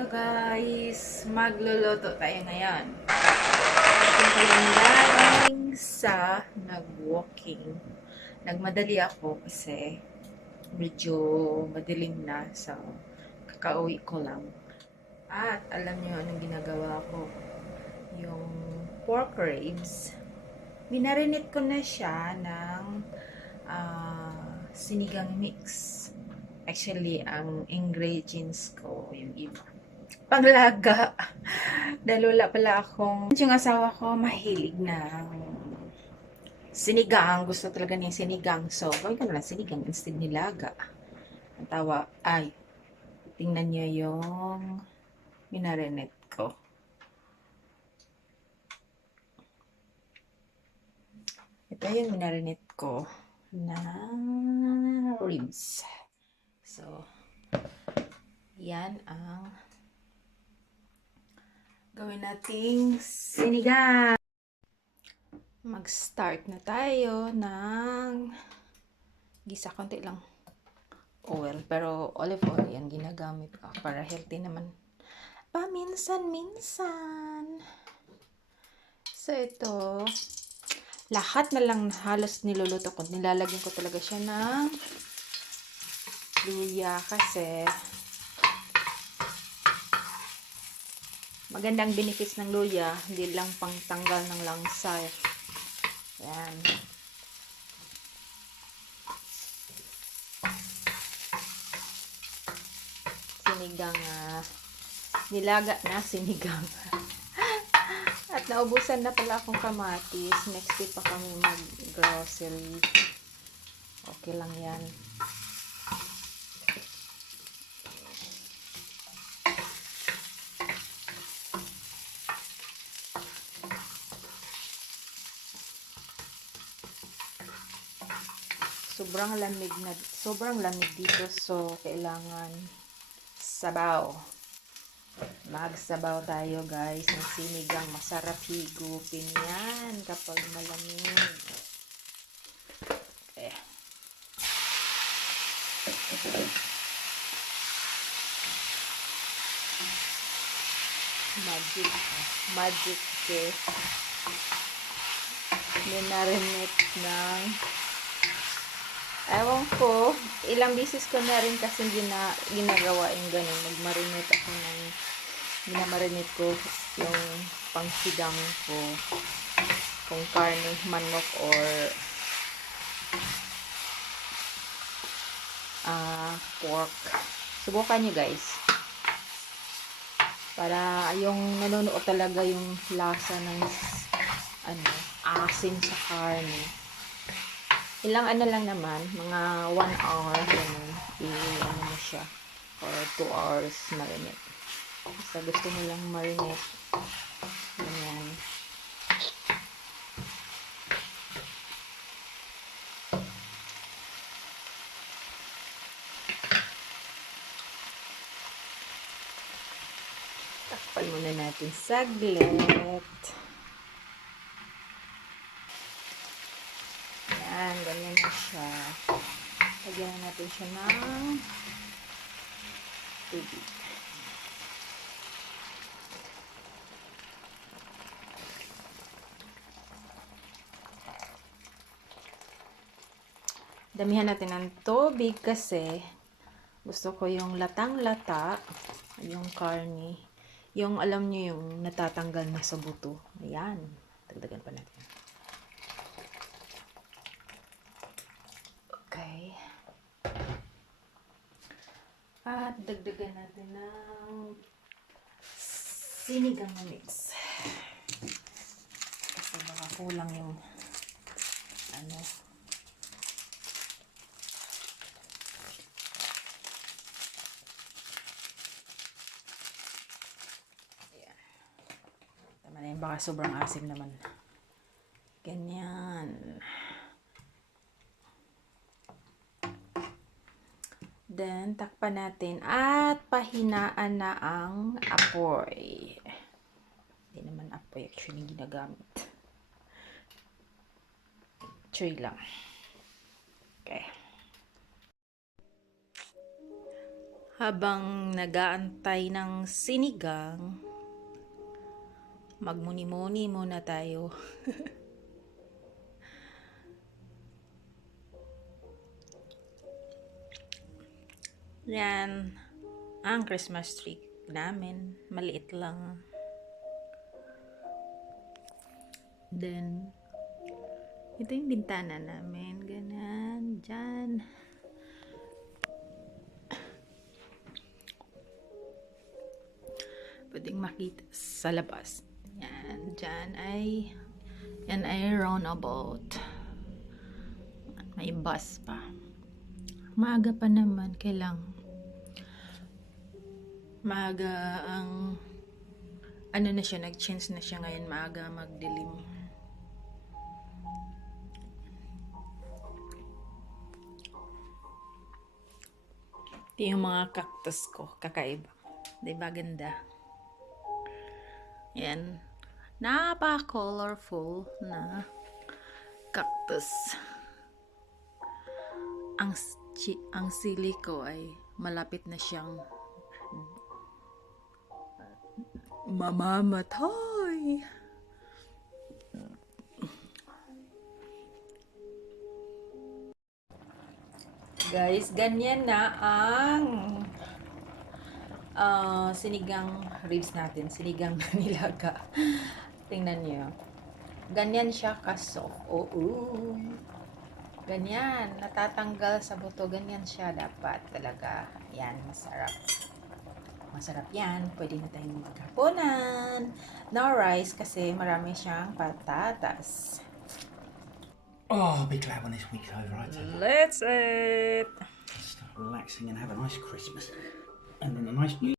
Hello guys! Magluluto tayo ngayon. Punta lang galing sa nag-walking. Nagmadali ako kasi medyo madilim na, so kakauwi ko lang. At alam niyo anong ginagawa ko? Yung pork ribs, minarinate ko na siya ng sinigang mix. Actually, ang ingredients ko, yung iba. Panglaga. Dahil wala pala akong... Yung asawa ko, mahilig na sinigang. Gusto talaga niya sinigang. So, gawin ko na lang sinigang instead nilaga. Ang tawa, ay, tingnan niyo yung minarinate ko. Ito yung minarinate ko na ribs. So, yan ang gawin nating sinigang. Mag-start na tayo ng gisa. Konti lang oil. Pero olive oil yan ginagamit ko para healthy naman. Paminsan-minsan. So, ito. Lahat na lang halos niluluto ko. Nilalagyan ko talaga siya ng luya kasi magandang benefits ng luya, hindi lang pang tanggal ng langsa. Yan. Sinigang, nilaga na sinigang. At naubusan na pala akong kamatis. Next week pa kami mag-grocery. Okay lang yan. Sobrang lamig dito, so kailangan sabaw. Magsabaw tayo guys ng sinigang. Masarap higupin yan kapag malamig. Okay. Magic eh. Minarinate ng ewan ko, ilang beses ko na rin kasi ginagawa yung ganun. Magmarinate ako ng minamarinate ko yung pangsigang ko, kung karne, manok or pork. Subukan nyo guys para yung nanonood talaga yung lasa ng asin sa karne. Ilang lang naman, mga 1 hour ganun, mo siya or 2 hours marinate. Basta gusto mo lang marinate, ganyan. Takpan muna natin saglit. Yan, ganyan na siya. Lagyan natin siya ng tubig. Damihan natin ng tubig kasi gusto ko yung latang-lata, yung karne. Yung alam nyo yung natatanggal na sa buto. Ayan. Dagdagan pa natin. Okay. At dagdagan natin ng sinigang na mix. Kasi baka kulang yung baka sobrang asim naman. Ganyan. Then, takpan natin at pahinaan na ang apoy. Hindi naman apoy actually ginagamit. Try lang. Okay. Habang nag-aantay ng sinigang, magmuni-muni muna tayo. Yan, ang Christmas tree namin. Maliit lang. Then, ito yung bintana namin. Ganyan, dyan. Pwedeng makita sa labas. Yan, dyan ay yan ay roundabout. May bus pa. Maaga pa naman, maaga ang ano na siya, nag-change na siya ngayon, maaga magdilim. Ito yung mga cactus ko, kakaiba. Diba ganda? Yan. Napaka-colorful na cactus. Ang sili ko ay malapit na siyang mamamatay. Guys, ganyan na ang sinigang ribs natin. Sinigang nilaga. Tingnan niyo. Ganyan siya ka-soft. Oo. Ganyan. Natatanggal sa buto. Ganyan siya dapat talaga. Yan. Masarap. Masarap yan. Pwede na tayong maghapunan. No rice kasi marami siyang patatas. Oh, I'll be glad when this week's over, right? Let's eat! Start relaxing and have a nice Christmas. And then a nice New